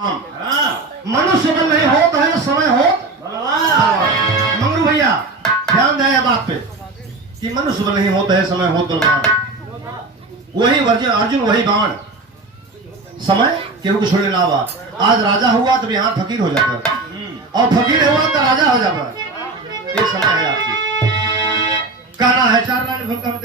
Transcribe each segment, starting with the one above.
मनुष्य बल नहीं होता है समय हो। मंगरू भैया ध्यान दें बात पे कि मनुष्य बल नहीं होता है समय हो बलवान। वही अर्जुन वही बाण समय केहू को छोड़ने ना बा। आज राजा हुआ तो यहाँ फकीर हो जाता और फकीर हुआ तो राजा हो जाता। ये समय है आपकी। कहना है 4 लाइन भूमिका में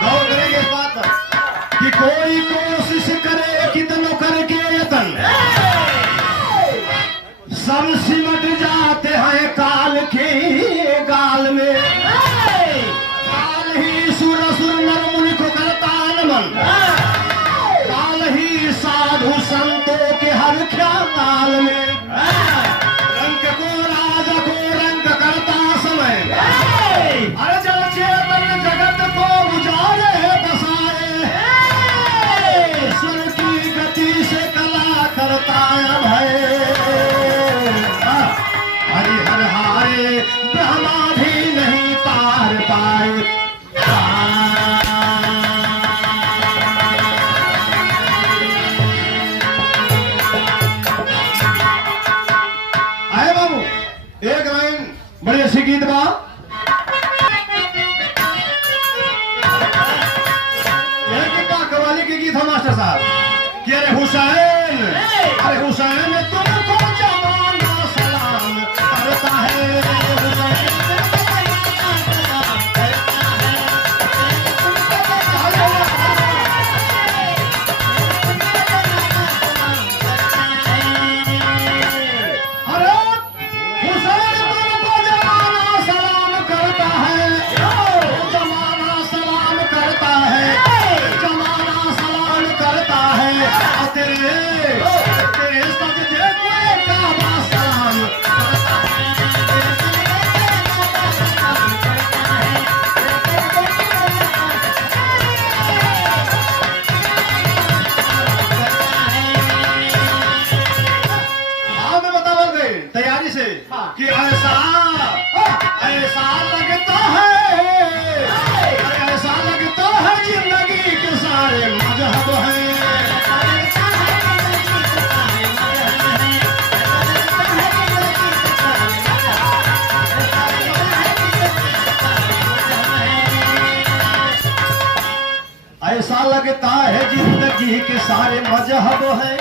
गौर करेंगे इस बात पर कि कोई कोशिश करे कितनों करके यतन सब सिमट जाते हैं काल के गाल में। काल ही सुर सुर नर मुनि को करता नमन। काल ही साधु संतों के हर ख्याल में। रंग को राजा को रंग करता समय। अरे जल चेतन जगत को उजारे बसाए। ईश्वर की गति से कला करता है। हरि हर हारे ब्रह्मा भी नहीं तार पाए। आए बाबू एक लाइन बड़ी अच्छी गीत बा। मास्टर साहब कि अरे हुसैन तुमको जमाना सलाम करता है। अरे हुसैन तुमको जमाना सलाम करता है। जमाना सलाम करता है। तेरे सजदे को काबा सलाम करता है। में बता गए तैयारी से कि ऐसा लगता है। ऐसा लगता है जिंदगी के सारे मजहब हैं। ऐसा लगता है जिंदगी के सारे मजहब है।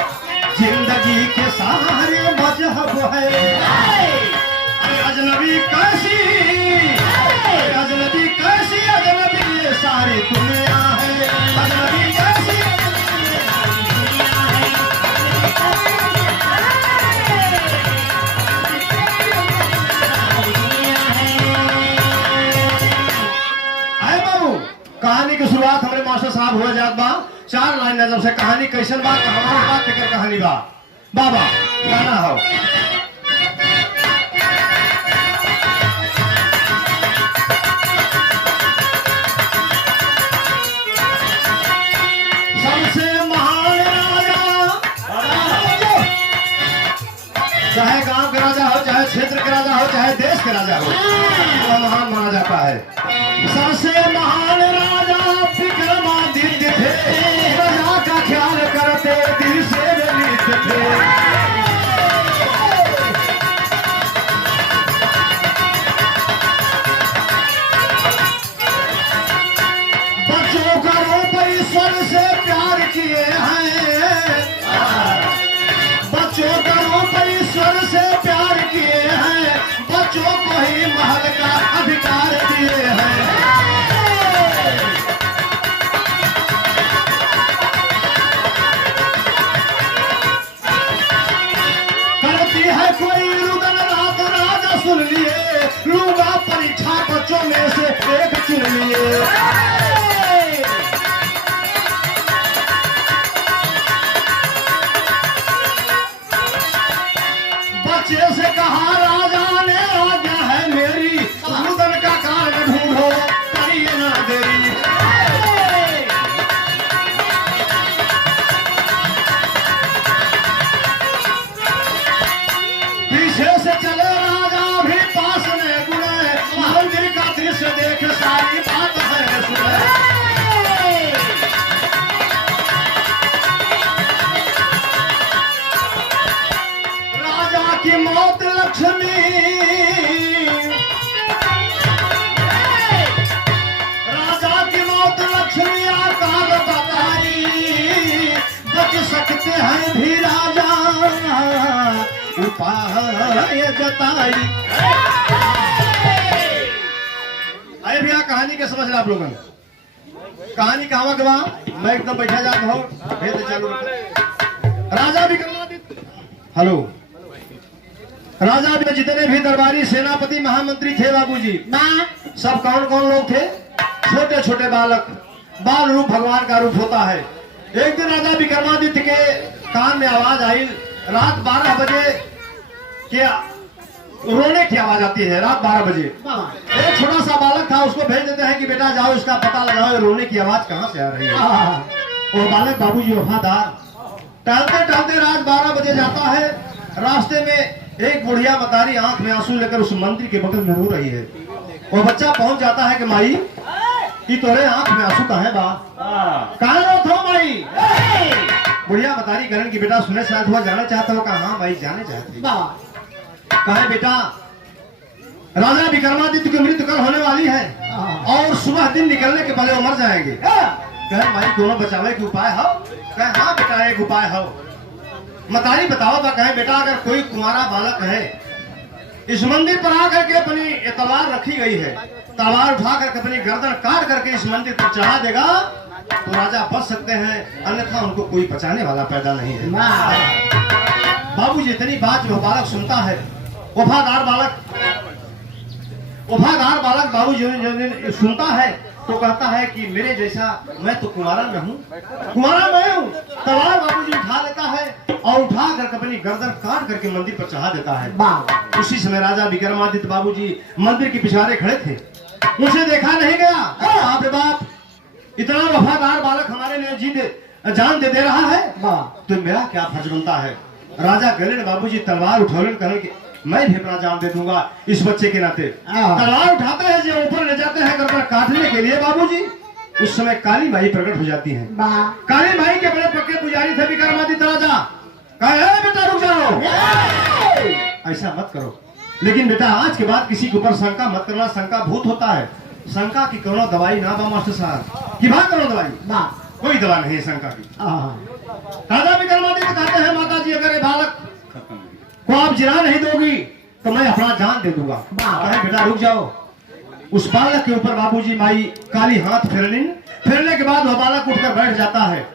जिंदगी के सारे मजहब है। अरे अजनबी कैसी अजनबी कैसी अजनबी ये सारी दुनिया है। अजनबी कैसी आए बाबू। कहानी की शुरुआत हमारे मास्टर साहब हुआ जात बा 4 लाइन नजर से। कहानी कैसन बात हमारी बात फिक्र कहानी बा बाबा गाना हो। सबसे महान राजा चाहे गांव के राजा हो, चाहे क्षेत्र के राजा हो, चाहे देश के राजा हो, वह महान माना जाता है। सबसे महान राजा विक्रमादित्य थे। प्रजा का ख्याल करते दिल से नित्य थे। बच्चों का रूप ईश्वर से प्यार किए हैं। बच्चों का रूप ईश्वर से प्यार किए हैं। बच्चों को ही महल का अधिकार दिए हैं। है भी राजा उपाय जताई। अरे भैया कहानी के समझ रहे आप लोगों ने? कहानी कहां के वहां मैं एकदम बैठा जाता हूँ। चालू राजा विक्रमादित्य, हेलो, राजा में जितने भी दरबारी सेनापति महामंत्री थे बाबूजी, सब कौन कौन लोग थे? छोटे छोटे बालक। बाल रूप भगवान का रूप होता है। एक दिन राजा विक्रमादित्य के कान में आवाज आई, रात 12 बजे के रोने की आवाज आती है। रात 12 बजे एक छोटा सा बालक था, उसको भेज देते हैं कि बेटा जाओ इसका पता लगाओ रोने की आवाज कहाँ से आ रही है। वो बालक बाबूजी वफादार टहलते टहलते रात 12 बजे जाता है। रास्ते में एक बुढ़िया मतारी आंख में आंसू लेकर उस मंदिर के बगल में रो रही है। वो बच्चा पहुंच जाता है कि माई कि तोरे आंख में आंसू कहाँ है बा? कहाँ रो थो माई? बुढ़िया मतारी करण की बेटा सुने शायद हुआ जाना चाहता हो? कहा हाँ माई जाने चाहती। कहे बेटा राजा विक्रमादित्य की मृत्यु कल होने वाली है और सुबह दिन निकलने के पहले वो मर जाएंगे। कहे भाई दोनों बचावे के उपाय हो? कहे हाँ बेटा एक उपाय हो। मतारी बताओ तो कहे बेटा अगर कोई कुंवारा बालक है इस मंदिर पर आकर के अपनी तलवार रखी गई है, तलवार उठा करके अपनी गर्दन काट करके इस मंदिर पर चढ़ा देगा तो राजा बच सकते हैं, अन्यथा उनको कोई बचाने वाला पैदा नहीं है। बाबूजी इतनी बात जो बालक सुनता है, वफादार बालक बाबूजी सुनता है तो कहता है कि मेरे जैसा मैं तो कुंवारा में हूँ, कुंवारा मैं हूँ। तलवार बाबूजी उठा लेता है और उठा कर अपनी गर्दन काट करके मंदिर पर चढ़ा देता है। उसी समय राजा विक्रमादित्य बाबूजी मंदिर के पिछारे खड़े थे, उसे देखा नहीं गया। बाप रे बाप, इतना वफादार बालक हमारे लिए जान दे रहा है तो मेरा क्या फर्ज बनता है? राजा कहले बाबूजी तलवार उठौलन करके मैं भी अपना जान दे दूंगा इस बच्चे के नाते। तलवार उठाते हैं जो ऊपर ले जाते हैं गर्दन काटने के लिए बाबूजी। उस समय काली माई प्रकट हो जाती है। काली माई के बड़े पक्के पुजारी थे विक्रमादित्य राजा। कहे बेटा रुक जाओ, ऐसा मत करो, लेकिन बेटा आज के बाद किसी के ऊपर शंका मत करना, शंका भूत होता है। शंका की कोनो दवाई ना बा मास्टर साहब, कि भाग करो दवाई, कोई दवा नहीं है शंका की। राजा विक्रमादित्य कहते हैं माता जी अगर ये बालक को आप जिरा नहीं दोगी तो मैं अपना जान दे दूंगा। कहे बेटा रुक जाओ। उस बालक के ऊपर बाबूजी माई काली हाथ फेरने के बाद वह बालक उठकर बैठ जाता है।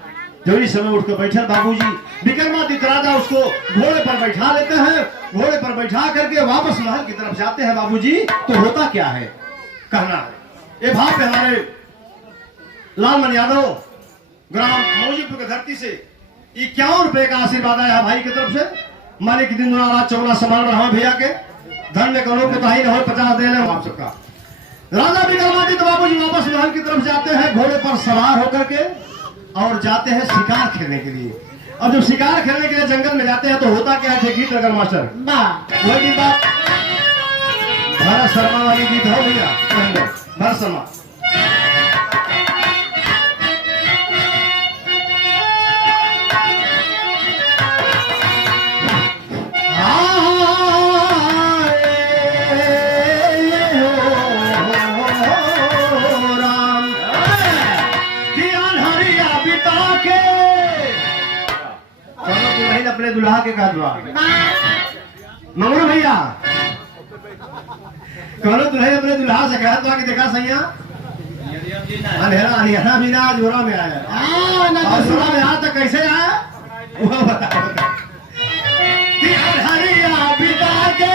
जो इस समय उठकर बैठे बाबूजी विक्रमादित्य राजा उसको घोड़े पर बैठा लेते हैं। घोड़े पर बैठा करके वापस महल की तरफ जाते हैं बाबूजी। तो होता क्या है कहना है, ये भाव पे हमारे लालमन यादव ग्राम मौजीपुर की धरती से 51 रुपए का आशीर्वाद आया भाई की तरफ से। माने कि दिन दुना रात चौगुना संभाल रहा हूं भैया के धन में करो को ही न हो 50 दे ले आप सबका। राजा विक्रमादित्य बाबूजी वापस महल की तरफ जाते हैं घोड़े पर सवार होकर के और जाते हैं शिकार खेलने के लिए। अब जब शिकार खेलने के लिए जंगल में जाते हैं तो होता क्या है गीत अगर मास्टर वही गीत बात भारत शर्मा वाली गीत हो भैया, भारत शर्मा। अपने दुल्हा के काटवा मंगरू भैया कहो दुल्हे अपने दुल्हा से कहत बा कि देखा सैया अंधेरा अंधेरा भी ना जोरा में आया और जोरा में आया तो कैसे आया वो बताओ। कि अंधेरिया बिता के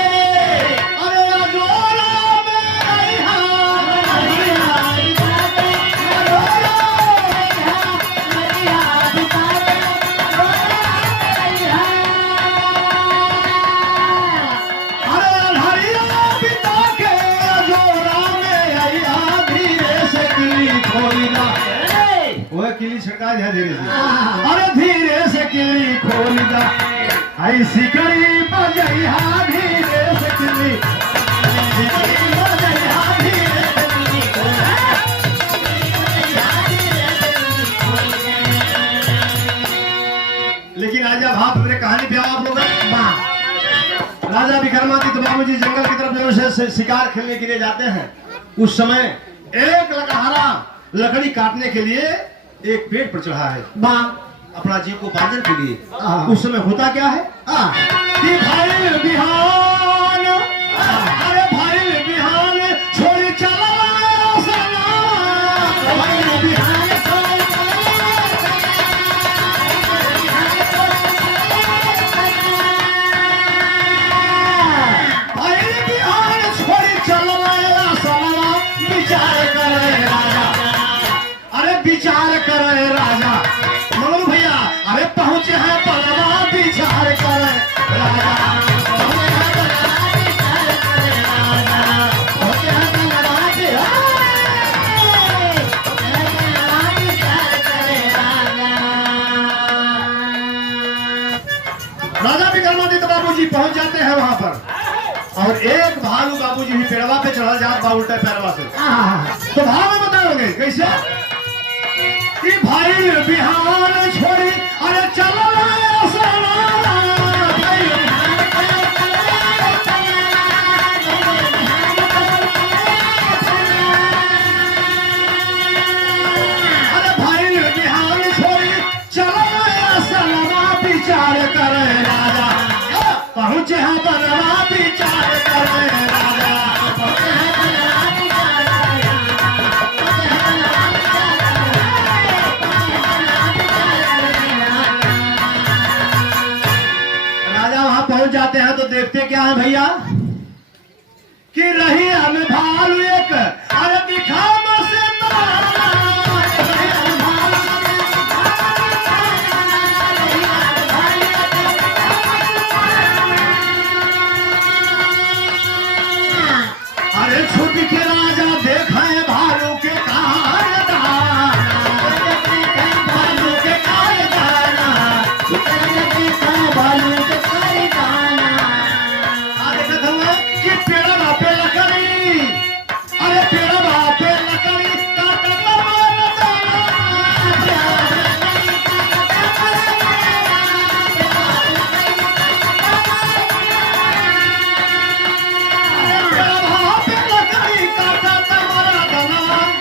अरे जोरा में आया किली छटका है धीरे से, अरे धीरे से किली खोल जा ऐसी कड़ी बजैया धीरे से किली बजैया धीरे से किली लेकिन आजा भाप मेरे कहानी पे आप लोग। राजा विक्रमादित्य बाबूजी जंगल की तरफ जो शिकार खेलने के लिए जाते हैं। उस समय एक लकड़हारा लकड़ी काटने के लिए एक पेड़ पर चढ़ा है। अपना जीव को पालन के लिए। हाँ। उस समय होता क्या है कि भाई बिहान, अरे भाई बिहान छोड़ चला भाई बिहान विचार करे राजा। मगन भैया अरे पहुंचे हैं पलवा विचार करे राजा। राजा विक्रमादित्य बाबूजी पहुंच जाते हैं वहां पर और एक भालू बाबूजी भी पेड़वा पे चढ़ा जात बा उल्टा पैरवा से। तो भाव में बताओगे कैसे कि भाई बिहान छोड़ी अरे चलो अरे भाई बिहान छोड़ी चलो विचार करे राजा। पहुंचे हैं बनवा विचार करे राजा। पहुंच जाते हैं तो देखते क्या है भैया कि रही हमें भालू एक अरे दिखा से अरे छुप के राजा देखा है भालू के भालू के भालू कि पेड़ा बापे लकड़ी अरे पेड़ा बापे लकड़ी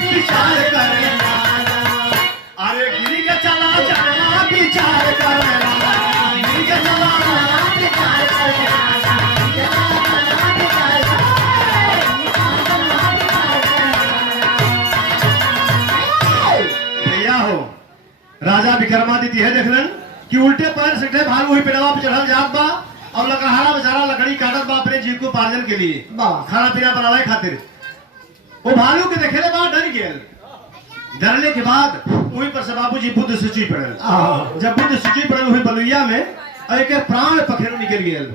विचार करे अरे गिरी के चला चला विचार करे गिरी के चला विचार करे राजा विक्रमादित्य है देखलन कि उल्टे पैर से भालू हुई पेड़वा पे चढ़ल जात बा और लकड़हारा बेचारा लकड़ी काटत बा अपने जीव को पार्जन के लिए खाना पीना बनावे खातिर। वो भालू के देखेले बा डर गेल। डरने के बाद वहीं पर से बाबूजी बुद्ध सूची पड़ल। जब बुद्ध सूची पड़ल हुई बलुइया में और एक प्राण पखेरु निकल गेल।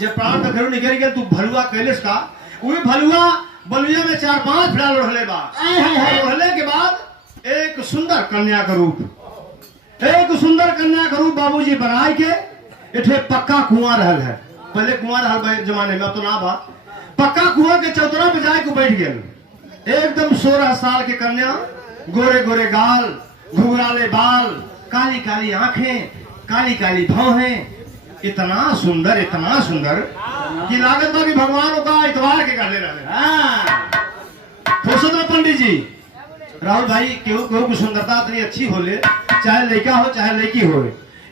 जब प्राण पखेरु निकल गेल तो भलुआ कैलेस का वही भलुआ बलुइया में 4-5 फेरा लोढ़ले बा। लोढ़ले के बाद एक सुंदर कन्या का रूप बाबूजी बनाए के इथे पक्का कुआं रहल है। पहले कुआं रहल जमाने में, अब तो ना बा। पक्का कुआं के चौतरा पे जाए के बैठ गेल। एकदम 16 साल के कन्या, गोरे गोरे गाल, घुघराले बाल, काली काली आंखें, काली काली भौहें, इतना सुंदर कि लागत बा कि भगवान का इतवार के कर ले रहे। फुर्सत में पंडित जी राहुल भाई केहू की सुंदरता इतनी अच्छी होले, चाहे लड़का हो चाहे लड़की हो,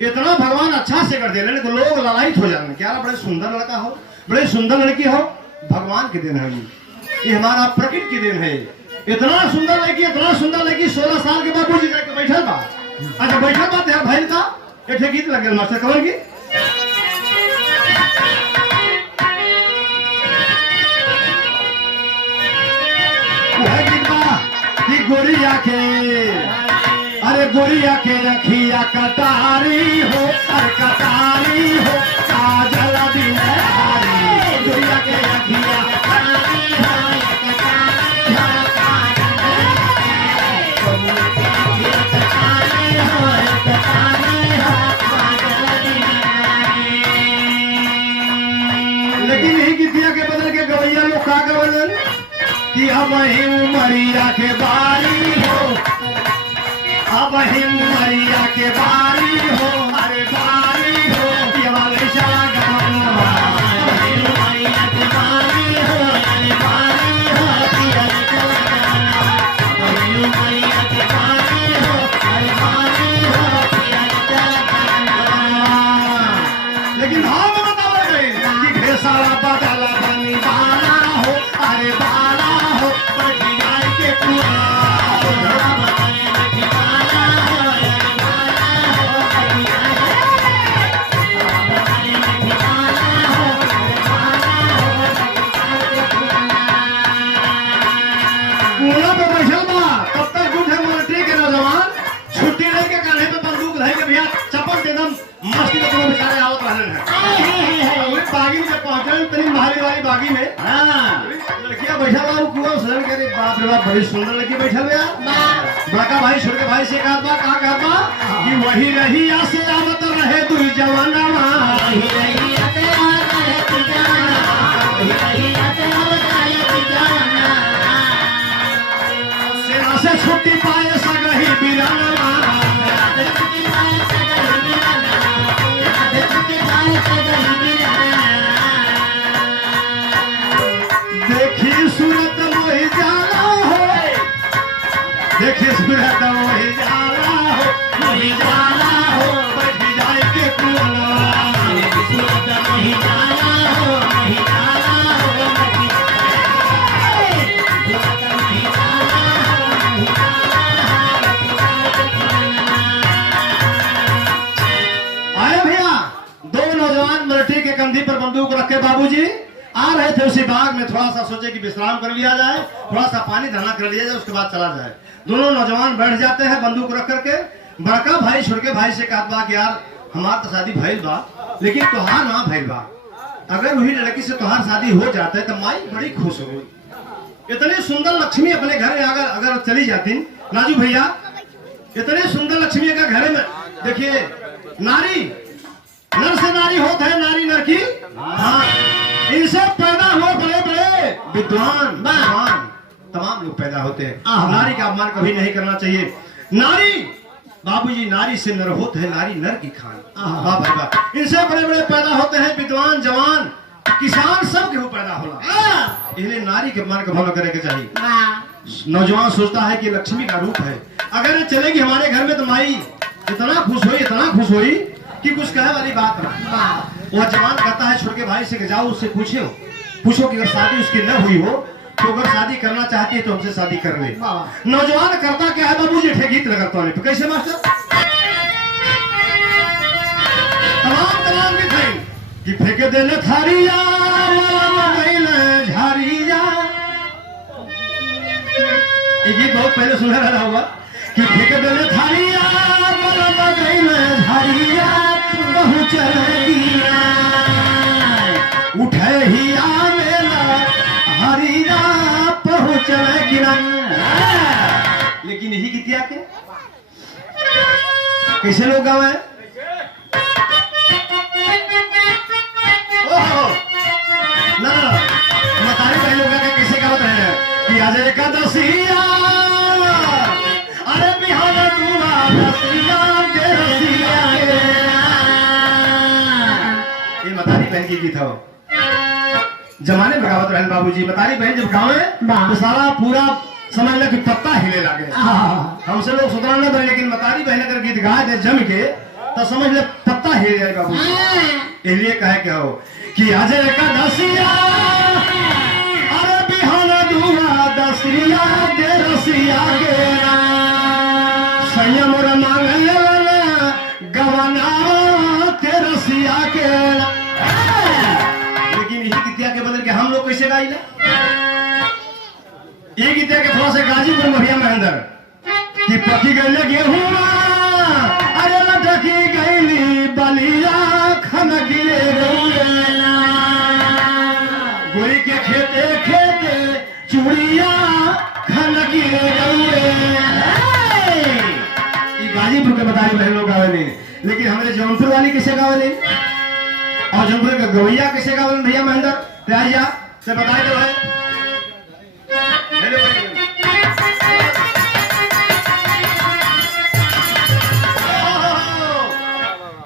इतना भगवान अच्छा से कर दे रहे तो लोग ललायित हो जाते। क्या बड़े सुंदर लड़का हो, बड़े सुंदर लड़की हो, भगवान के दिन है ये हमारा प्रकृति की दिन है। इतना सुंदर लड़की 16 साल के बाबूजी जाके बैठल बा। अच्छा बैठल बा यार भाई का एक गीत लगे मास्टर कवर की गोरिया के अरे गोरिया के रखिया कटारी हो, कटारी हो काजल बिहारी। गोरिया के रखिया कटारी हो, कटारी हो कटारी हो, कटारी हो काजल बिहारी। लेकिन यही गीतिया के बदल के गवैया लोग का गवलन कि अब उमरिया के बारी हो, अब उमरिया के बारी हो, अरे बारी हो ये वाले उमरिया के बारी हो, अरे बारी हो उमरिया के बारी हो, अरे बारी हो बस्ती में तुम बेचारे आवत रहने हैं वही बागी में जब पहुंचे तनी महाली वाली बागी में लड़कियां बैठा हुआ कुआं सजन के बाप रे बाप बड़ी सुंदर लड़की बैठल है यार बड़का भाई छोटे भाई से कहा बा का कहत बा कि वही रही से आवत रहे दू जवाना वही रही आते रहे दू जवाना वही रही आते रहे दू जवाना सेना से छुट्टी पाए सगही बिराना देखी सूरत मोहि जाला हो देखी सूरत मोहि जाला हो बैठ जाए के कुआना देखी सूरत मोहि जाला हो बैठ जाए आए भैया दो नौजवान मराठी के कंधी पर बंदूक रख के बाबूजी आ रहे थे उसी बाग में थोड़ा सा सोचे कि विश्राम कर लिया जाए थोड़ा सा पानी धना कर लिया जाए उसके बाद चला जाए दोनों नौजवान बैठ जाते हैं बंदूक रख करके बड़का भाई छोटे भाई से कहता बा कि यार हमार तो शादी भइल बा लेकिन तोहार ना भइल बा अगर वही लड़की से तोहार शादी हो जाता है तो माई बड़ी खुश हो इतनी सुंदर लक्ष्मी अपने घर में अगर चली जाती नाजू भैया इतनी सुंदर लक्ष्मी अगर घर में देखिए नारी नर से नारी होता है नारी नर की हाँ इनसे पैदा हुए बड़े बड़े विद्वान तमाम लोग पैदा होते हैं नारी का अपमान कभी नहीं करना चाहिए नारी बाबूजी नारी से नर होते हैं नारी नर की खान वाह भाई वाह इनसे बड़े बड़े पैदा होते हैं विद्वान जवान किसान सब के पैदा होला इसलिए नारी के अपमान कभी न करे के चाहिए नौजवान सोचता है कि लक्ष्मी का रूप है अगर ये चलेगी हमारे घर में तो माई इतना खुश हुई कि कुछ कहे वाली बात ना वह जवान कहता है छोटे भाई से जाओ उससे पूछो कि अगर शादी उसकी न हुई हो तो अगर शादी करना चाहती है तो हमसे शादी कर ले नौजवान करता क्या है बाबू जी गीत लगाता है कैसे मास्टर तमाम गीत है कि फेंके देने थारिया झारिया ये गीत बहुत पहले सुना रहा होगा कि फेंके देने थारिया झारिया उठे ही आवेला हरिया पहुँच गिरा लेकिन यही गीतिया के कैसे लोग गावे ना मतारी भाई लोग कैसे गावत रहे कि आज एकादशिया अरे बिहार दूरा रसिया के रसिया ये मतारी बहन की गीत हो जमाने में गावत रहे बाबूजी मतारी बहन जब गावे तो सारा पूरा समझ लो कि पत्ता हिले लगे हमसे लोग सुधरा न बने लेकिन मतारी बहन अगर गीत गाए दे जम के तो समझ ले पत्ता हिले जाए बाबूजी इसलिए कहे क्या हो कि आज एकादशिया अरे बिहान दूरा दसिया के रसिया के संयम मांगल गवना के रसिया के लेकिन यही गीतिया के बदल के हम लोग कैसे गाइले ये गीतिया के थोड़ा से गाजीपुर मभिया महेंद्र कि पकी गई गेहूं अरे लटकी गईली बलिया खन गिरे गोरी के खेते खेते चूड़िया खन गिरे गाजीपुर के बताई बहन लोग गावे लेकिन हमारे जौनपुर वाली किसे गावे और जौनपुर का गवैया किसे गावे भैया महेंद्र राजा से बताए तो है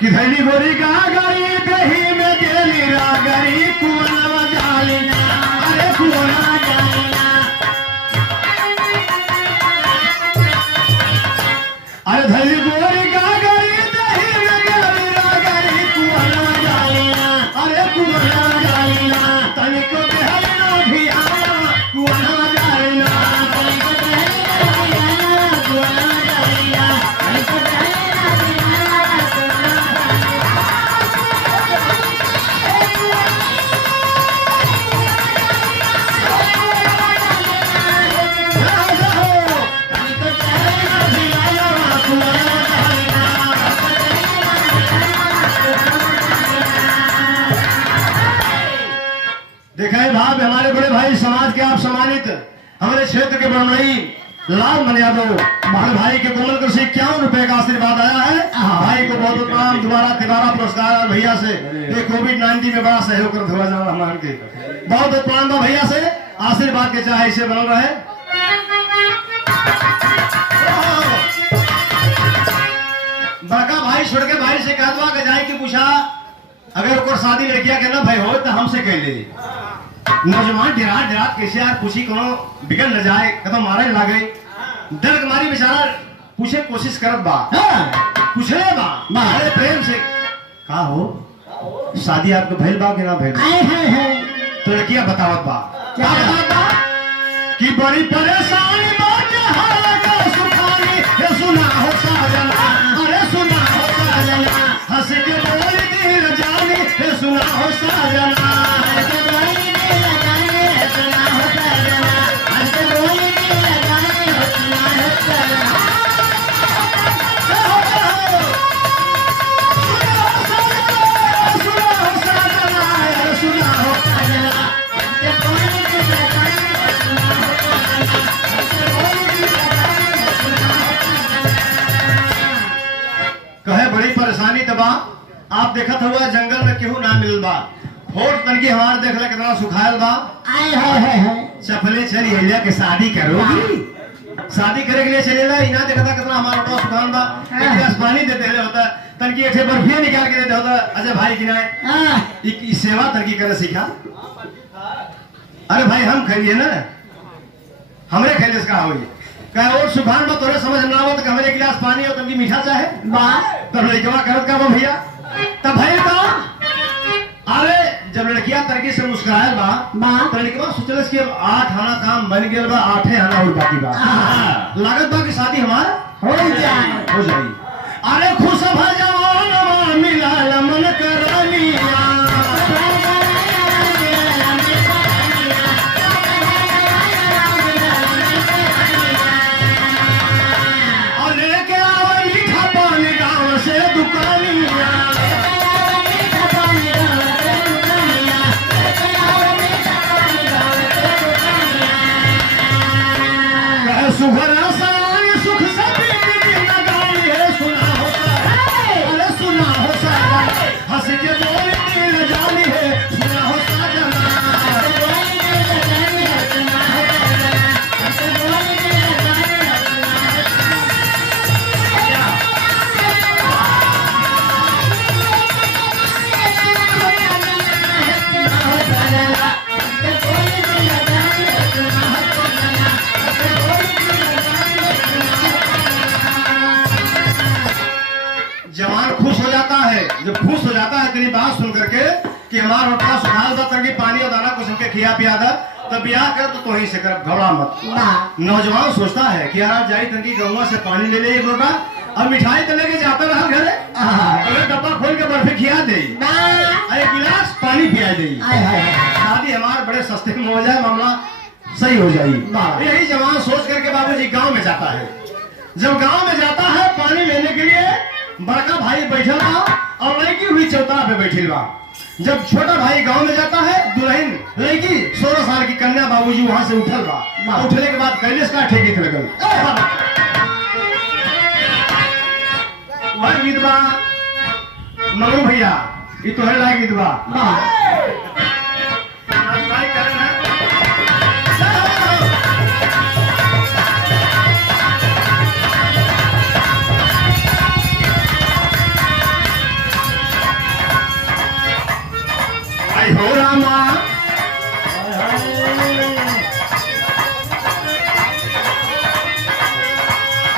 कि धैली गोरी का गई दही में देली रागरी कुआना जाली अरे कुआना जाली अरे धैली गोरी का गई दही में देली रागरी कुआना जाली अरे कुआना जाली तनिको देहला भी आया कुआना जाली तनिको देहला भी आया कुआना जाली तनिको देहला भी आया भाई समाज के आप सम्मानित हमारे क्षेत्र के ब्रह्मणी लाल मन यादव बड़े भाई के कोमल कर से 51 रुपए का आशीर्वाद आया है। भाई को बहुत प्रणाम, दोबारा तिबारा पुरस्कार भैया से ये कोविड-19 में बड़ा सहयोग कर हुआ जाना हमारे के बहुत प्रणाम बा भैया से, आशीर्वाद के चाहे इसे बनल रहे। बड़का भाई छोड़ के भाई से कहता कि जाए कि पूछा अगर ओकर शादी लड़किया के ना भाई हो तो हमसे कह ले। नौजवान डेरात डेरात कैसे यार पूछी कोनो बिगड़ न जाए कदम मारे लागे डर के मारी बेचारा पूछे कोशिश करत बा पूछे बा मारे प्रेम से का हो शादी आपके भइल बा कि ना भइल तो लड़किया बतावत बा क्या बतावत बा कि बड़ी परेशानी बात हाल का सुखानी ये सुना हो साजना अरे सुना हो साजना हंस के बोल दिल जानी ये सुना हो साजना कहे बड़ी परेशानी तबा आप देखत हुआ जंगल में केहू ना मिलल बा फोट तनकी हमार देख ले कितना सुखायल बा चपले चली हलिया के शादी करोगी शादी करे के लिए चलेला इना देखता कितना हमारा पास सुखान बा एक गिलास पानी देते ले होता तनकी एठे बर्फी निकाल के देते होता अजय भाई गिनाए ई सेवा तनकी करे सीखा। अरे भाई हम खइए ना हमरे खेले से का होई कहे और सुखान बा तोरे समझ ना आवत कि हमरे गिलास पानी और तनकी मीठा चाहे बा तब लड़कवा करत का बा भैया तब भाई का अरे जब लड़किया तरकी से मुस्कुरायल बा तो लड़कवा सोचलस कि 8 आना काम बन गेल बा 8 आना और बाकी बा लागत बा कि शादी हमार हो जाई। अरे खुश भ जवान मिला मन करलिया सुख सभी सुना होता है अरे सुना होता है हंस के बोल दिल जानी है सुना होता जना जवान खुश हो जाता है जब खुश हो जाता है तेरी बात सुन करके कि हमारा रोटला सुखाल दा करके पानी और दाना कुछ हमके खिया पिया दा तब ब्याह कर तो ही से कर घबरा मत। नौजवान सोचता है कि यार जाई तनकी गौवा से पानी ले ले एक लोटा और मिठाई तो लेके जाता रहा घरे अगर डब्बा खोल के बर्फी खिया दे एक गिलास पानी पिया दे शादी हमारे बड़े सस्ते में हो जाए मामला सही हो जाए। यही जवान सोच करके बाबूजी गाँव में जाता है। जब गाँव में जाता है पानी लेने के लिए बड़का भाई बैठल बा और लड़की हुई चौतरा पे बैठल बा। जब छोटा भाई गांव में जाता है दुल्हन लड़की 16 साल की कन्या बाबूजी वहां से उठल बा उठने के बाद कैलेश का ठेके लगल वह गीत बा मनु भैया ये तो है लायक गीत बा हो रामा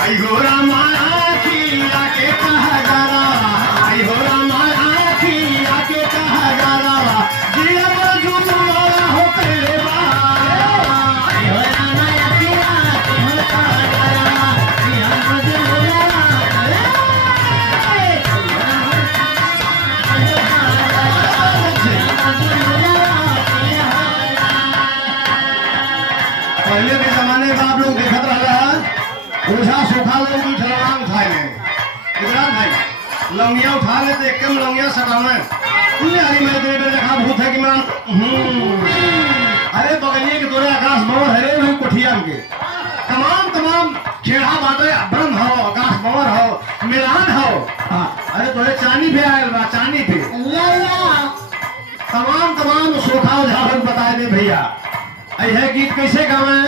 आई हो रामा आखी आके कहा जा रहा आई हो रामा आखी आके कहा जा रहा दिया मजूद वाला हो तेरे बा आई हो रामा आखी आके कहा जा रहा दिया मजूद वाला पहले के जमाने में आप लोग देखत रहा ओझा सूखा लोग उठलवा उठाए ले गुजरात भाई लौंगिया उठा ले तो एकदम लौंगिया सटावे तुमने हरी मैं तेरे पे देखा भूत है कि मैं अरे बगलिए के तोरे आकाश भवन हरे वही कोठिया के तमाम तमाम खेड़ा बातें ब्रह्म हो आकाश भवन हो मिलान हो। अरे तोरे चांदी पे आयल बा चांदी पे तमाम तमाम सोखा झाड़ बता दे भैया। यह गीत कैसे गावे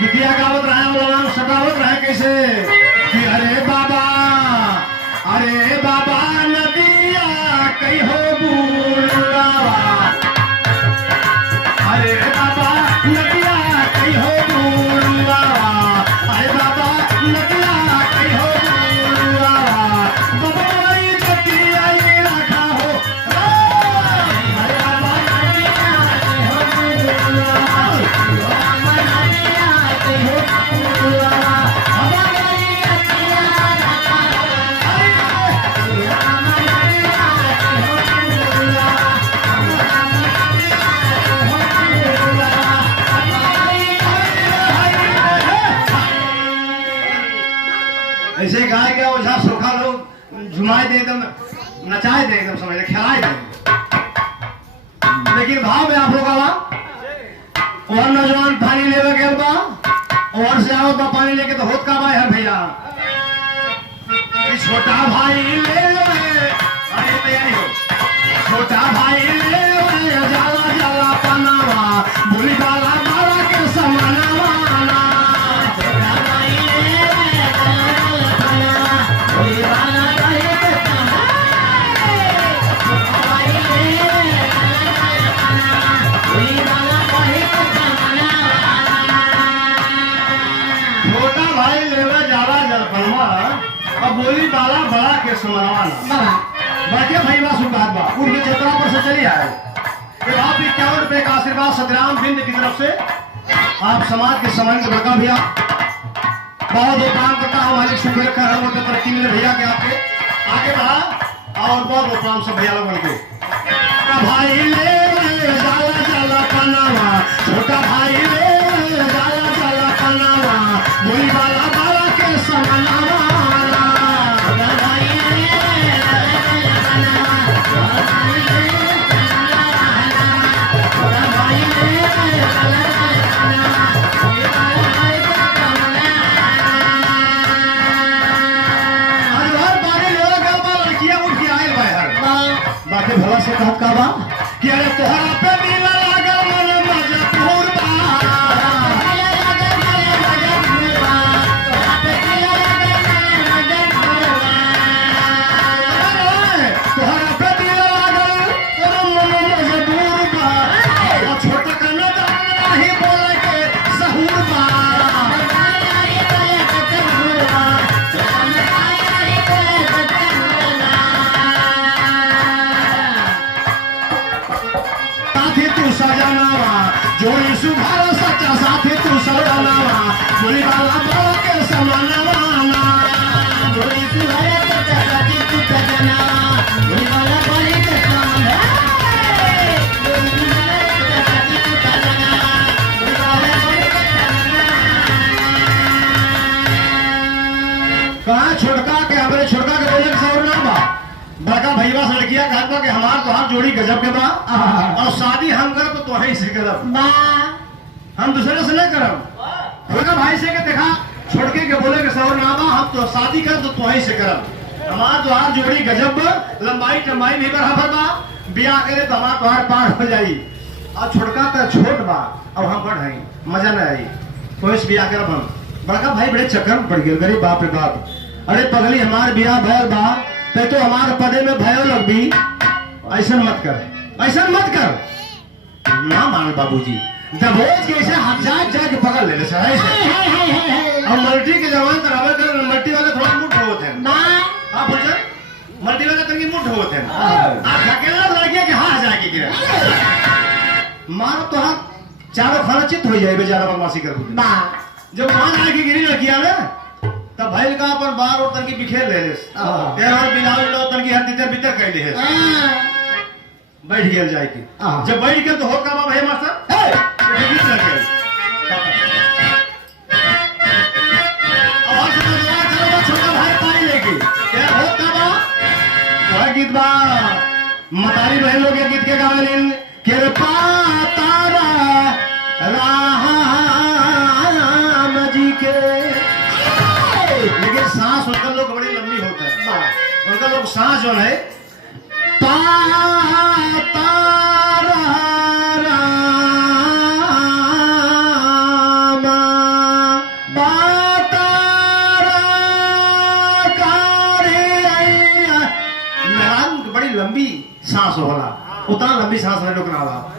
गीतिया गावत रहे वाला सटावत रहे कैसे कि अरे बाबा नदिया कई हो बूढ़ावा अरे बाबा नदिया कई हो बूढ़ावा अरे बाबा नदिया कई हो बूढ़ावा बाबा वही नदिया ये रखा हो अरे बाबा नदिया कई हो बूढ़ावा ऐसे गाय के ओझा सोखा लोग झुमाए दे एकदम नचाए दे एकदम समझ खिलाए दे। लेकिन भाव में आप लोग और नौजवान पानी लेवे गए बा और से आओ बा पानी लेके तो होत का बा है भैया छोटा भाई ले अरे तैयारी हो छोटा भाई ले जाला जाला पनावा भूली वाला बाबा के समानावा बोली बाला बड़ा के समरवाना बाकी भाई बा सुनकार बा उनके छतरा पर से चली आए कि आप 51 रुपए का आशीर्वाद सतराम बिंद की तरफ से आप समाज के सम्मान के बड़का भैया बहुत वो काम करता हूँ मालिक शुक्र कर रहा हूँ तरक्की मिले भैया के आपके आगे बढ़ा और बहुत वो काम सब भैया लोगों के भाई ले जाला जाला पनावा छोटा भाई ले जाला जाला पनावा बोली बाला बाला के समनावा भला से कहत का बा कि अरे तोहरा पे दिल लागल मन मजबूर बा तोहरा पे दिल लागल मन मजबूर बा छोट कन्ना नहीं बोले के सहूर बा सजनावा जोड़ी सुधार सच्चा साथी तू सजनावा बोली बाला बाला के समानवाना जोड़ी सुधार सच्चा साथी तू सजनावा बोली बाला बाला के समानवाना कहाँ छोड़का के हमारे छोड़का के बोले सौर ना बा बड़का भैया से लड़किया कहता कि हमार तो हाथ जोड़ी गजब के बा और शादी हम कर तो तोही से करब हम दूसरे से नहीं करब बड़का भाई से के देखा छोड़के के बोले के सौर ना बा हम तो शादी कर तो तोही से करब हमार तो हाथ जोड़ी गजब लंबाई चंबाई भी बराबर बा ब्याह करे तो हमार तो हाथ पार हो जाई और छोड़का तो छोट बा और हम बढ़ हई मजा न आई तो इस ब्याह करब हम बड़का भाई बड़े चक्कर में पड़ गए गरीब बाप रे बाप अरे पगली हमार ब्याह भयल बा तो हमारे पदे में भयो लग भी ऐसा मत कर ना मान बाबूजी दबोच के ऐसे हजार जाके पकड़ ले ऐसे और मल्टी के जवान तरावल कर मल्टी वाले थोड़ा मुठ होते हैं आप बोल मल्टी वाले तंगी मुठ होते हैं आप अकेला लग गया कि हाँ जाके गिरा मार तो हाथ चारों खाना चित हो जाए बेचारा बदमाशी कर जब वहां जाके गिरी लड़कियां ना तब भैल का अपन बार और तनकी बिखेर ले लेस तेरा बिलाव लो तनकी हर भीतर भीतर कह दे बैठ गया जाए की जब बैठ गया तो हो का भाई मास्टर ए गीत लग गया आवाज से चलो छोटा भाई पानी लेके क्या हो का बा वह गीत बा मतारी बहन लोग के गीत के गावे के रे पातारा राम जी के। लेकिन सांस उनका लोग बड़ी लंबी होता है, उनका लोग सांस जो है पाता लंबी सांस होला, उतना लंबी सांस में लोग ना आवा,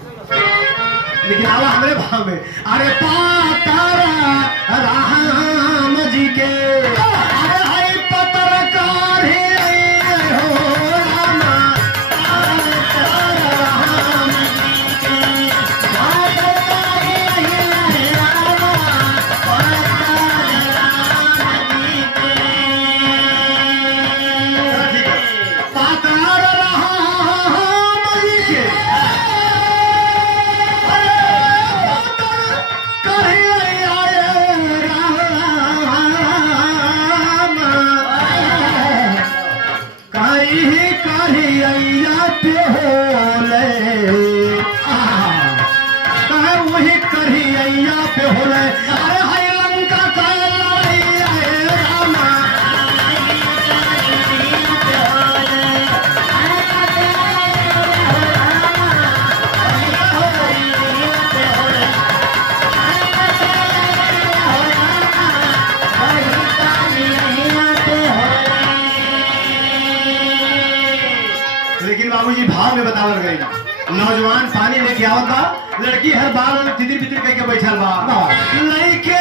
लेकिन आवा हमारे भाव में। अरे पातारा राम जी के, अरे हाय पत्रकार ही हो राम, पातारा राम जी के, पत्रकार ही राम, पातारा राम जी के, पातारा बाबूजी भाव में बतावल गई। नौजवान पानी लेके आवत बा, लड़की हर बार तितिर बितिर कह के बैठल बा, लइके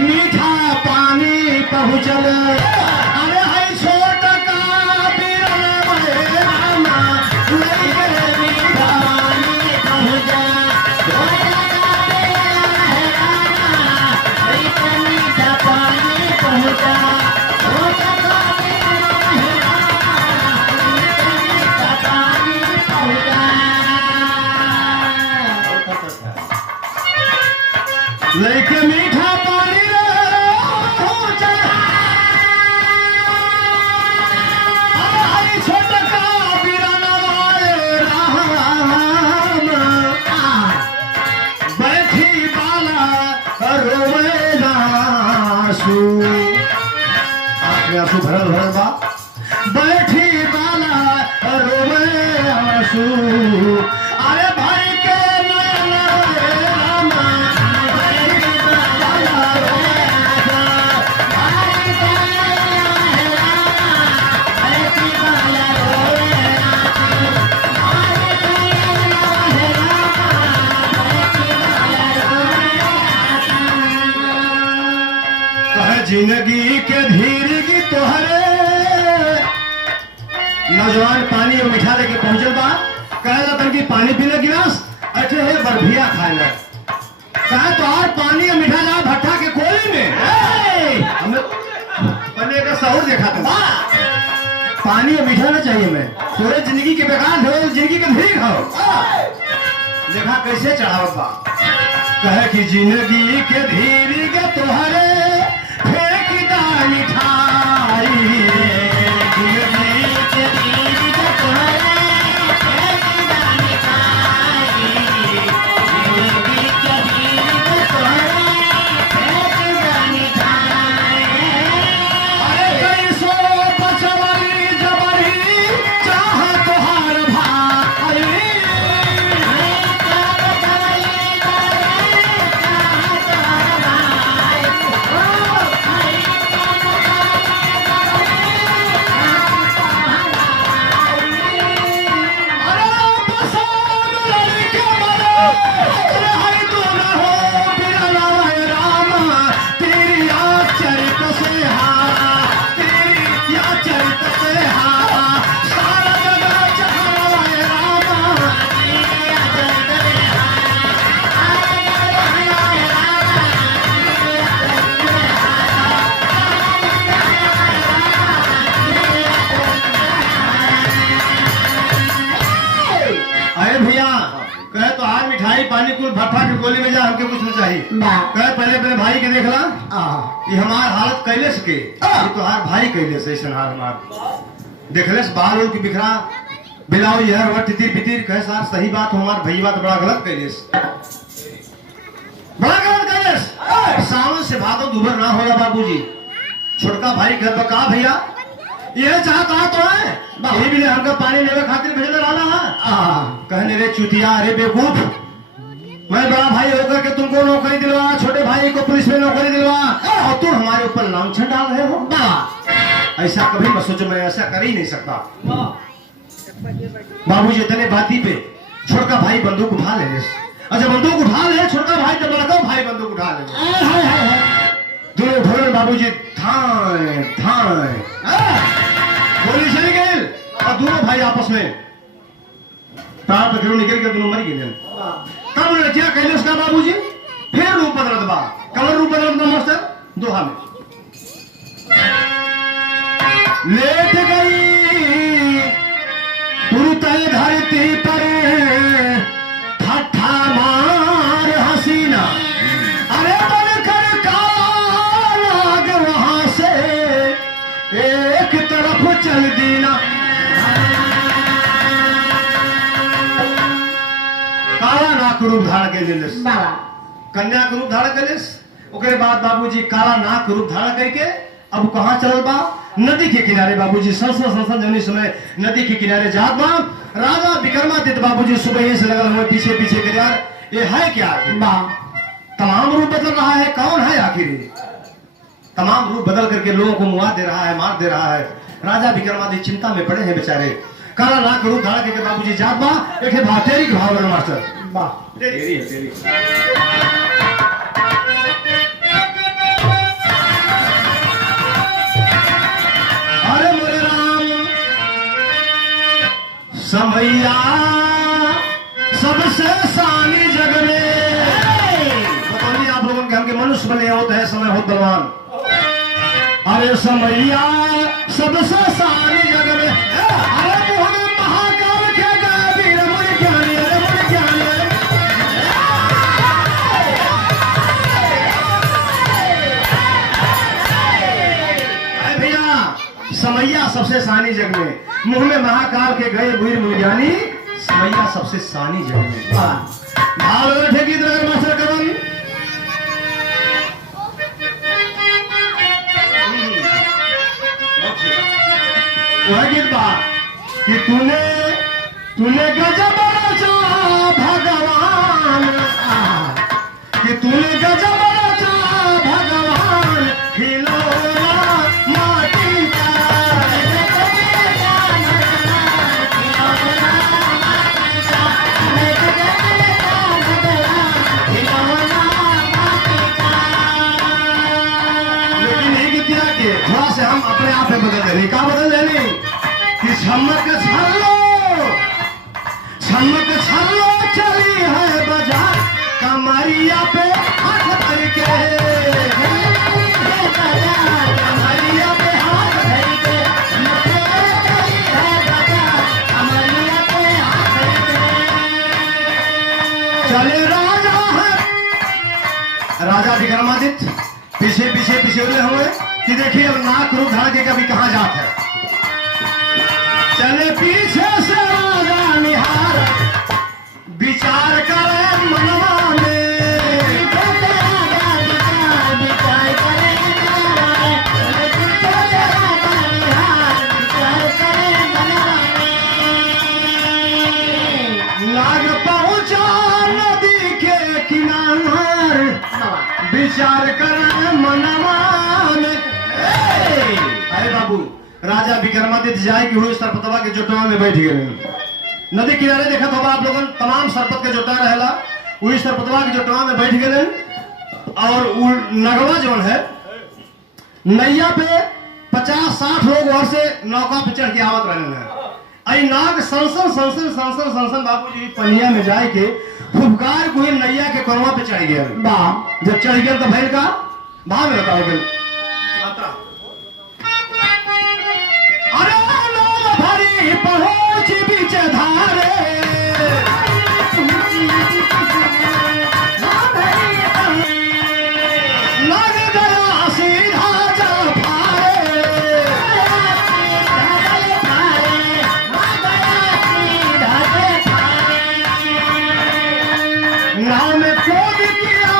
मीठा पानी पहुँचल। अरे हाय छोट का बिरन में रामा, लइके मीठा पानी पहुँचल, लइके मीठा पानी पहुँचल। लइके मीठा पानी छोटका राम, बैठी बाला रोवे आंसू, आंख में आंसू भरल भरल बा, बैठी बाला रोवे आंसू। अरे भाई के जिंदगी के धीरगी तोहरे। नौजवान पानी और मिठा लेके पहुंचल बा, कहला तन की पानी पीने गिलास अच्छे है बर्फिया खाएला, कहा तो और पानी और मिठा ला भट्टा के कोले में। हमें पहले का सहूर देखा था, पानी और मिठा ना चाहिए मैं, तोरे जिंदगी के बेकार हो, जिंदगी के भीग हो। देखा कैसे चढ़ावत बा, कहे कि जिंदगी के धीरगी तोहरे मिठाई, अरे कैसो बचवली जबरी चाह तोहार भाई, पानी कुल भट्ठा के गोली में जा, हमके कुछ नहीं चाहिए। कहे पहले अपने भाई के देखला, ये हमार हालत कैले से के, ये तो हर भाई कैले से ऐसा हाल हमार देखले से बाल उल की बिखरा बिलाओ यह तितिर पितिर। कहे सार सही बात हमार भैया तो बड़ा गलत कैले से। बड़ा गलत कैलेस। सावन से भादो दुबर ना होला बाबूजी। छोटका भाई घर पर कहा भैया ये चाहता तो है यही भी हमका पानी लेवे खातिर भेजले रहना है। कहने रे चुतिया, अरे बेवकूफ, मैं बड़ा भाई होकर के तुमको नौकरी दिलवा, छोटे भाई को पुलिस में नौकरी दिलवा और तुम हमारे ऊपर लांछन डाल रहे हो। ऐसा कभी मत सोचो, मैं ऐसा कर ही नहीं सकता। बाबूजी इतने बाती पे छोटका भाई बंदूक उठा ले। अच्छा बंदूक उठा ले छोटका भाई, तो बड़ा भाई बंदूक उठा ले। दोनों ढोल बाबूजी थाए थाए गोली चली गई और दोनों भाई आपस में प्राण पकड़ो निकल के दोनों मर गए। तब उन्होंने क्या कहले उसका बाबूजी, फिर रूप बदलत बा। कलर रूप बदलत बा मास्टर दोहा में। लेट गई पुरुतल धरती पर ठट्ठा मार हसीना, अरे बनकर काला नाग वहां से एक तरफ चल दीना। काला नाक रूप धारण के लेलिस, कन्या के रूप धारण कर लेस। ओकरे बाद बाबूजी काला नाक रूप धारण करके अब कहाँ चल बा, नदी के किनारे बाबूजी संसन जौनी समय नदी के किनारे जात बा। राजा विक्रमादित्य बाबूजी सुबह से लगल हुए पीछे पीछे कर, यार ये है क्या बा, तमाम रूप बदल रहा है, कौन है आखिर? तमाम रूप बदल करके लोगों को मुआ दे रहा है, मार दे रहा है। राजा विक्रमादित्य चिंता में पड़े हैं बेचारे। काला नाक रूप धारण करके बाबूजी जात बा। एक है भातेरी के भाव मास्टर बा, तेरी है तेरी। अरे मोरे राम समैया सबसे सानी जग में, बताइए आप लोगों के, हम के मनुष्य बने होते हैं, समय हो बलवान। अरे समैया सबसे सानी जग में, अरे मोहन महाकाल के गावी रमण ज्ञानी, रमण ज्ञानी। अरे भैया समैया सबसे सानी जग में, मुंह में महाकाल के गए वीर मुनिज्ञानी, समैया सबसे सानी जग में। भाव बैठे गीत नगर मास्टर कवन वह गीत बा कि तूने गजब रचा भगवान, कि तूने गजब रचा भगवान, खिलौना माटी का। लेकिन ये गीत के थोड़ा से हम अपने आप में बदल देने का, बदल देने कि छमक छल्लो चली है बाजार, कमरिया पे हाथ धर के, कमरिया पे हाथ धर के, चली है बाजार, कमरिया पे हाथ धर के। चले राजा है, राजा विक्रमादित्य पीछे पीछे पीछे हुए कि देखिए अब नाक रूप धारण के कभी कहाँ जात है। चले पीछे से राजा निहार, विचार करे मनवा में, विचार करे नाग पहुंचा नदी के किनारे, विचार करे मनवा में। अरे बाबू राजा विक्रमादित्य जाए कि हुई सरपतवा के जोटवा में बैठ गए। नदी किनारे देखा तो आप लोगों तमाम सरपत के जोटा रहेला, वही सरपतवा के जोटवा में बैठ गए। और नगवा जो है नैया पे 50-60 लोग वहां से नौका पे चढ़ के आवत रहे हैं। आई नाग संसन बाबूजी पनिया में जाए के फुफकार को नैया के कोरवा पे चढ़ गया। जब चढ़ गया तो भैल का भाव में बताओ गए। अरे लोग भरी पहुंच बीच धारे, लग गया सीधा जल फारे, नाव में कूद किया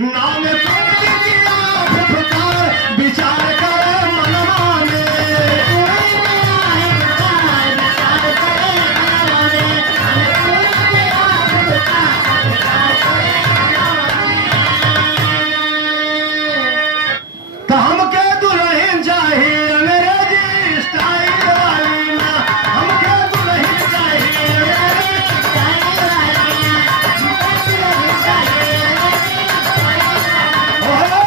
नाम कोई किया फुफकार विचार करे मनवा में हमके दुल्हन चाहिए अंग्रेजी स्टाइल वाली ना हमके दुल्हन चाहिए अंग्रेजी स्टाइल वाली ओहो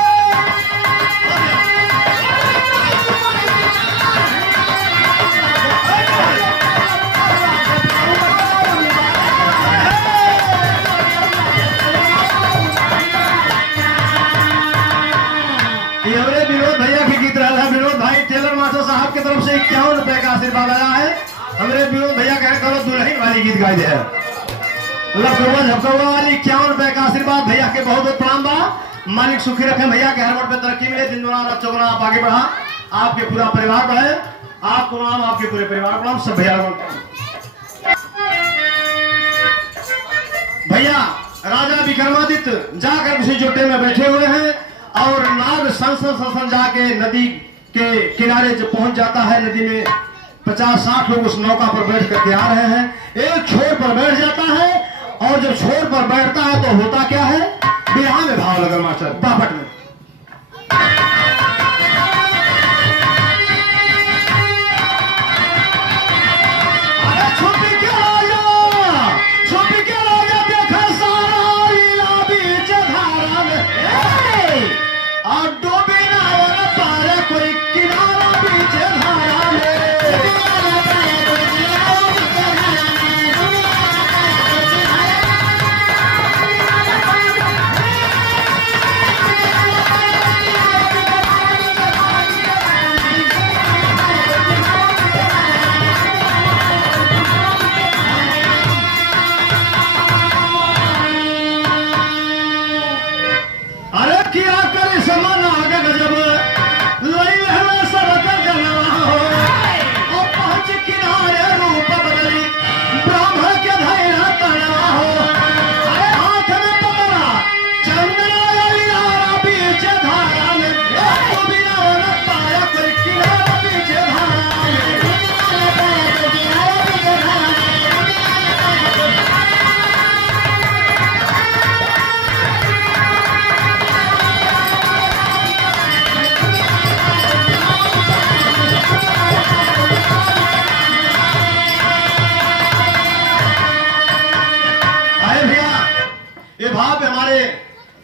ये हमरे विनोद भैया के गीत रहा है। विनोद भाई टेलर मास्टर साहब की तरफ से 51 रुपए का आशीर्वाद आया है। हमरे विनोद भैया कह करो दुल्हन वाली गीत गाई दे लखनऊ झपकौआ वाली 51 रुपए का आशीर्वाद भैया के बहुत बहुत प्रणाम बा। मालिक सुखी रखे भैया के हर मोड़ पे तरक्की मिले दिन दुना रात चौगुना आप आगे बढ़ा आपके पूरा परिवार बढ़े आपको नाम आपके पूरे परिवार को नाम सब भैया भैया राजा विक्रमादित्य जाकर उसी जोटे में बैठे हुए हैं और नाग सन जाके नदी के किनारे जब पहुंच जाता है नदी में 50-60 लोग उस नौका पर बैठ करके आ रहे हैं। एक छोर पर बैठ जाता है और जब छोर पर बैठता है तो होता क्या है बिहार में भाव लगा मास्टर बापट में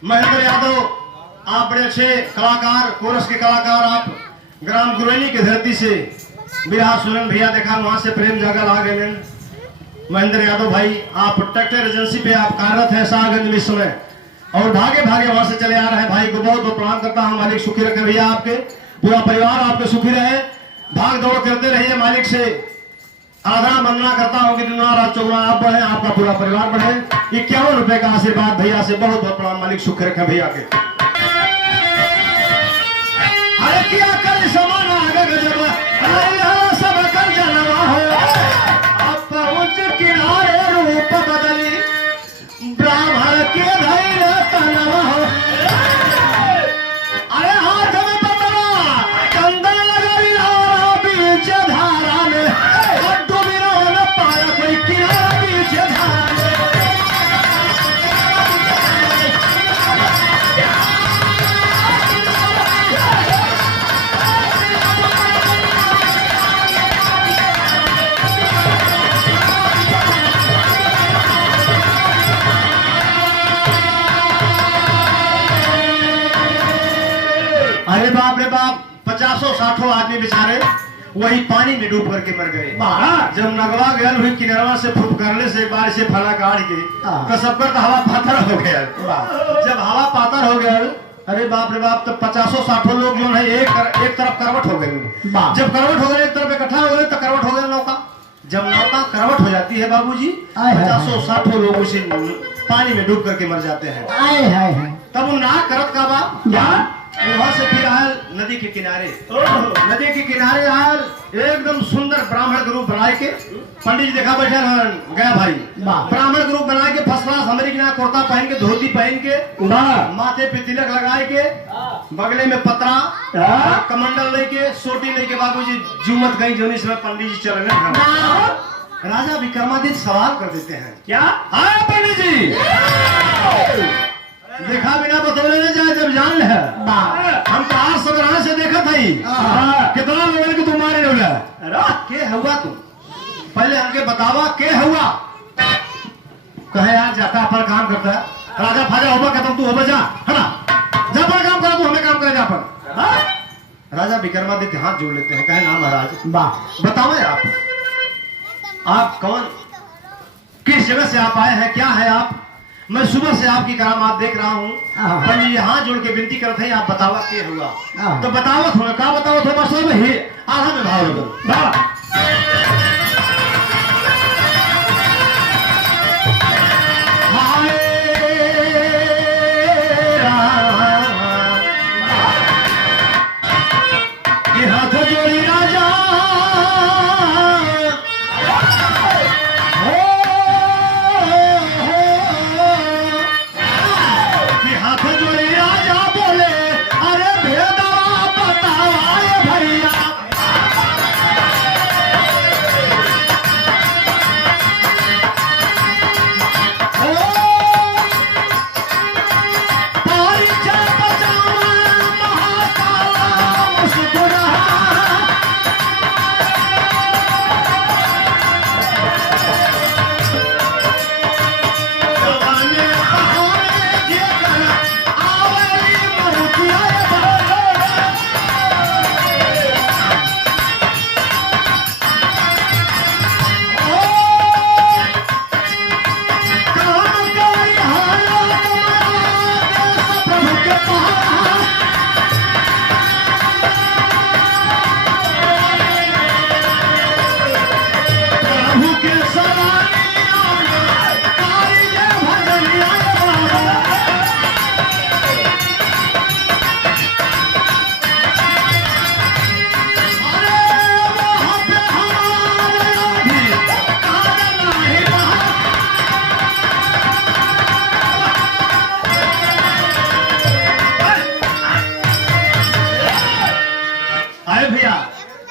महेंद्र यादव आप बड़े अच्छे कलाकार कोरस के कलाकार आप ग्राम गुरैनी की धरती से बिहार सुनन भैया देखा वहां से प्रेम जगल आ गए महेंद्र यादव भाई आप ट्रैक्टर एजेंसी पे आप कार्यरत है शाहगंज में इस समय और भागे भागे वहां से चले आ रहे हैं भाई को बहुत बहुत प्रणाम करता हूं मालिक सुखी रखे भैया आपके पूरा परिवार आपके सुखी रहे भाग दौड़ करते रहिए मालिक से आदरा वंदना करता हूँ कि दिन रात चौगुना आप बढ़े आपका पूरा परिवार बढ़े 51 रुपए का आशीर्वाद भैया से बहुत बहुत प्रणाम मालिक सुख रखे भैया के अरे क्या कर समान आगे गजब सब कर जनवा हो आप पहुंच किनारे रूप बदली ब्राह्मण के धैर्य तनवा हो अरे हाथ में पकड़ा कंदन लगा बीच धारा में अरे बाप रे बाप 50-60 आदमी बेचारे वही पानी में डूब करके मर गए। जब नगवा गयल हुई किनारा से फूफ करने से एक बार से फला काट के तो सब पर हवा पाथर हो गया। जब हवा पाथर हो गया अरे बाप रे बाप तो 50-60 लोग जो है एक तरफ करवट हो गए। जब करवट हो गए एक तरफ इकट्ठा हो गए तो करवट हो गया नौका। जब नौका करवट हो जाती है बाबूजी 50-60 लोग उसी पानी में डूब करके मर जाते हैं। तब वो ना करत का बाप वहां से फिर आयल नदी के किनारे। नदी के किनारे आयल एकदम सुंदर ब्राह्मण के रूप बनाए के। पंडित जी देखा बैठे गया भाई ब्राह्मण के रूप बना के फर्स्ट क्लास हमारे किनारे कुर्ता पहन के धोती पहन के माथे पे तिलक लगाए के बगले में पतरा कमंडल लेके सोटी लेके बाबूजी जुमत गई जोनी समय पंडित जी चल रहे। राजा विक्रमादित्य सवाल कर देते हैं क्या आया पंडित जी देखा बिना बतौले न जाए जब जान ले हम तो आज सदरा से देखा था कितना लोगों के तुम्हारे लोग के हुआ तुम पहले हमके बतावा के हुआ कहे यार जाता अपन काम करता है राजा फाजा होगा खत्म तू हो जा है ना जा पर काम करा तू हमें काम करे जा पर। राजा विक्रमादित्य हाथ जोड़ लेते हैं कहे ना महाराज बताओ आप कौन किस जगह से आप आए हैं क्या है आप मैं सुबह से आपकी करामात देख रहा हूँ पंडित जी हाथ जोड़ के विनती करते हैं आप बतावा के हुआ तो बतावत हो क्या बतावत हो बस ही आधा में भाव लगो हाथ जोड़ी राजा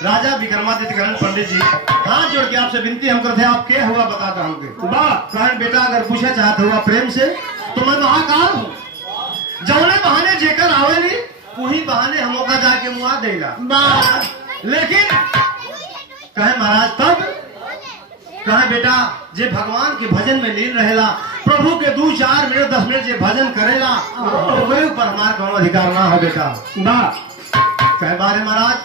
राजा विक्रमादित्य पंडित जी हाथ जोड़ के आपसे विनती हम करते हैं आप क्या हुआ बताता हूँ कहन बेटा अगर पूछा चाहते हुआ प्रेम से तो मैं महाकाल हूँ जौने बहाने जेकर आवेली वही बहाने हम का जाके मुआ देगा लेकिन कहे महाराज तब कहे बेटा जे भगवान के भजन में लीन रहेला प्रभु के 2-4 मिनट 10 मिनट जे भजन करेला तो वही ऊपर हमारे कोनो अधिकार ना हो बेटा कहे बारे महाराज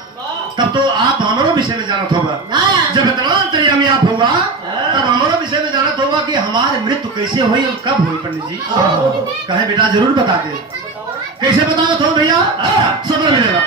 तब तो आप हमारो विषय में जानत होगा जब इतना अंतर्यामी आप होगा तब हमारो विषय में जानत होगा कि हमारे मृत्यु कैसे हुई और कब हुई पंडित जी कहे बेटा जरूर बता दे कैसे बतावत हो भैया सबर मिलेगा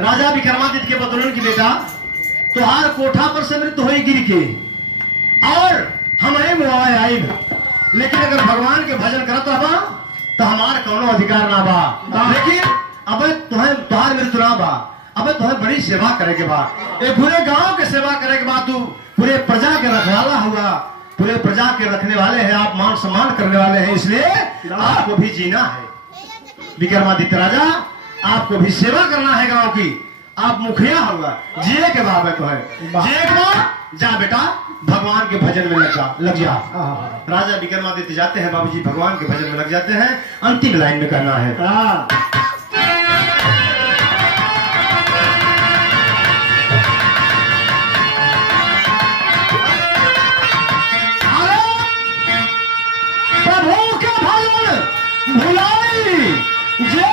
राजा विक्रमादित्य के बतौलन की बेटा तुहार कोठा पर से मृत्यु हुई गिर के और हमारे मुआए आई लेकिन अगर भगवान के भजन करत रहा तो हमार कोनो अधिकार ना बा लेकिन अब तुहार मृत्यु ना बा अब तुम्हें बड़ी सेवा करे के बाद एक पूरे गांव के सेवा करे के बाद तू पूरे प्रजा के रखवाला हुआ पूरे प्रजा के रखने वाले हैं आप मान सम्मान करने वाले हैं इसलिए आपको भी जीना है विक्रमादित्य राजा आपको भी सेवा करना है गांव की आप मुखिया होगा जिए के बाबे तो है जिए के बाद जा बेटा भगवान के भजन में लग जा। राजा विक्रमादित्य जाते हैं बाबूजी भगवान के भजन में लग जाते हैं। अंतिम लाइन में कहना है प्रभु के भजन भुलाई जे